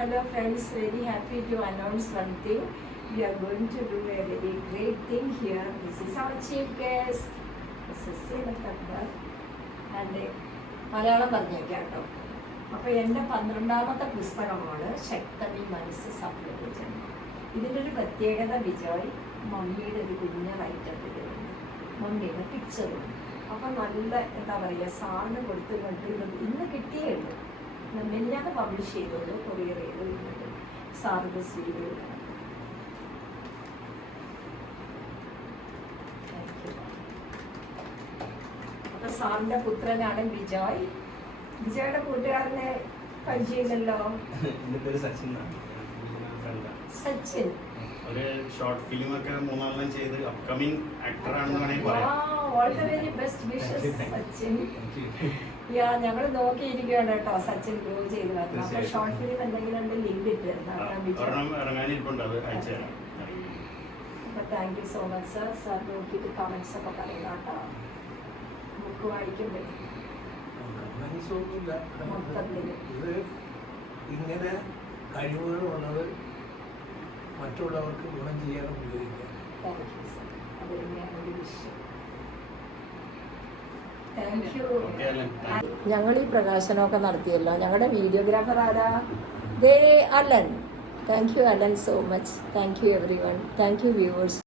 Hello friends, very happy to announce one thing. We are going to do a very great thing here. This is our chief guest. This is Srilat Akbar. And uh, Malayalam പറഞ്ഞേക്കാം കേട്ടോ അപ്പോൾ എന്റെ പന്ത്രണ്ടാമത്തെ പുസ്തകമാണ് ശക്തമി മനസ്സ് സപ്ലജൻ ഇതിന്റെ ഒരു പ്രത്യേകത വിജോയ് മമ്മിയുടെ ഒരു കുഞ്ഞ റൈറ്റത്തിലുണ്ട് മമ്മിയുടെ പിക്ചറും അപ്പം നല്ല എന്താ പറയുക സാറിന് കൊടുത്തു കൊണ്ടിരുന്നത് ഇന്ന് കിട്ടിയേ ഉള്ളൂ മെഞ്ഞാന്ന് പബ്ലിഷ് ചെയ്തോളൂ കൊറിയർ ചെയ്തു സാർ അപ്പൊ സാറിന്റെ പുത്രനാണ് ബിജോയ് ബിജോയുടെ കൂട്ടുകാരനെ പരിചയമില്ലല്ലോ? എന്നാണ്. സച്ചിൻ. ഒരു ഷോർട്ട് ഫിലിം ഒക്കെ മൂന്നാലെണ്ണം ചെയ്ത് അപ്കമിങ് ആക്ടർ ആണെന്ന് വേണമെങ്കിൽ പറയാം. All the very best wishes Sachin. Yeah ഞങ്ങൾ നോക്കിയിരിക്കുകയാണ് കേട്ടോ സച്ചിൻ ഗ്രോ ചെയ്ത് വരണം അപ്പൊ ഷോർട്ട് ഫിലിം എന്തെങ്കിലും ഉണ്ട് ലിങ്ക് ഇട്ട്. അപ്പൊ thank you so much sir sir നോക്കിയിട്ട് കമന്റ്സ് ഒക്കെ പറയുന്ന കേട്ടോ. ബുക്ക് വായിക്കുമ്പോൾ. ഇങ്ങനെ കഴിവുകളുള്ളത് മറ്റുള്ളവർക്ക് ഗുണം ചെയ്യാൻ ഉപയോഗിക്കാം. താങ്ക് സർ അത് തന്നെയാണ് ഒരു വിഷയം താങ്ക് യു ഓക്കെ അല്ലേ ഞങ്ങൾ ഈ പ്രകാശനമൊക്കെ നടത്തിയല്ലോ. ഞങ്ങളുടെ വീഡിയോഗ്രാഫർ ആരാ? ദേ Alan. Thank you Alan so much thank you everyone thank you viewers